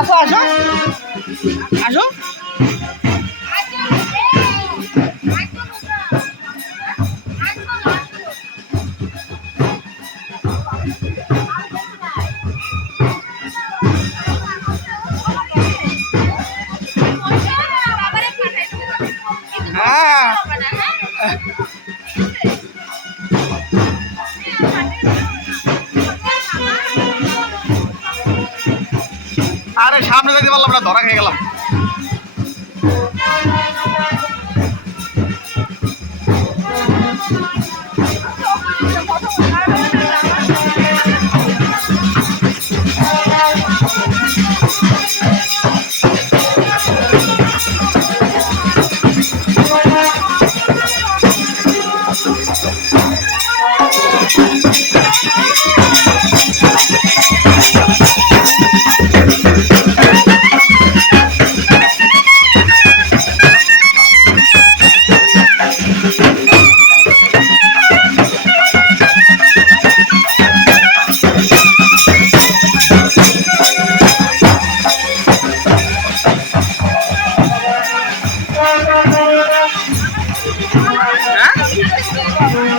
আসো আসো। আসো। হ্যাঁ আরে সামনে যেতে পারলাম না ধরা খেয়ে গেলাম।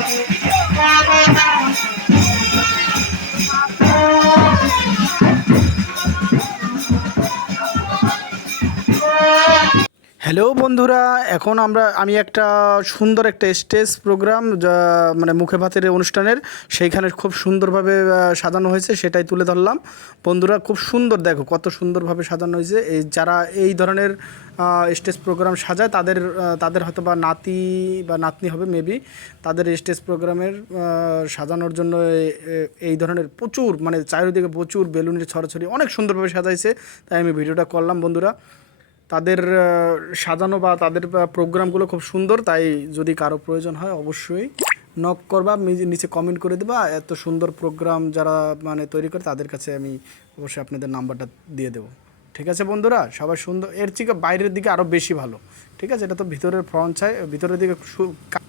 Thank you. হ্যালো বন্ধুরা, এখন আমরা, আমি একটা সুন্দর একটা স্টেজ প্রোগ্রাম, যা মানে মুখে ভাতের অনুষ্ঠানের, সেইখানে খুব সুন্দরভাবে সাজানো হয়েছে, সেটাই তুলে ধরলাম। বন্ধুরা, খুব সুন্দর, দেখো কত সুন্দরভাবে সাজানো হয়েছে। এই যারা এই ধরনের স্টেজ প্রোগ্রাম সাজায়, তাদের তাদের হয়তো বা নাতি বা নাতনি হবে মেবি তাদের স্টেজ প্রোগ্রামের সাজানোর জন্য এই ধরনের প্রচুর মানে চারিদিকে প্রচুর বেলুনের ছড়াছড়ি অনেক সুন্দরভাবে সাজাইছে, তাই আমি ভিডিওটা করলাম, বন্ধুরা। তাদের সাজানো বা তাদের প্রোগ্রামগুলো খুব সুন্দর, তাই যদি কারও প্রয়োজন হয় অবশ্যই নক করবা নিচে কমেন্ট করে দেবা, এত সুন্দর প্রোগ্রাম যারা মানে তৈরি করে তাদের কাছে আমি অবশ্যই আপনাদের নাম্বারটা দিয়ে দেবো। ঠিক আছে বন্ধুরা? সবাই সুন্দর, এর থেকে বাইরের দিকে আরও বেশি ভালো। ঠিক আছে? এটা তো ভিতরের ফ্রন্ট চাই ভিতরের দিকে